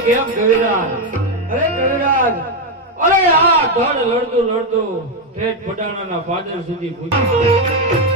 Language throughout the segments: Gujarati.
કવિરાજ? અરે કવિરાજ અરે આ ધડ લડતું લડતું ઠેઠ પટાણાના પાદર સુધી પૂછ્યું.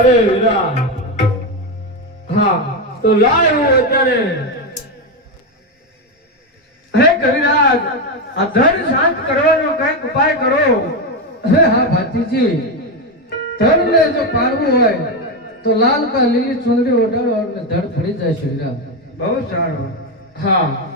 અરે વીરા હા તો લાય હું અત્યારે. હે કવિરાજ આ ધન શાંત કરવાનો કંઈક ઉપાય કરો. અરે હા ભાતીજી. ધનને જો પાડવું હોય તો લાલ કા લીલી ચુંદડી ઓઢાડો અને ધડ ફરી જાય શિવરામ બહુ સારું. હા.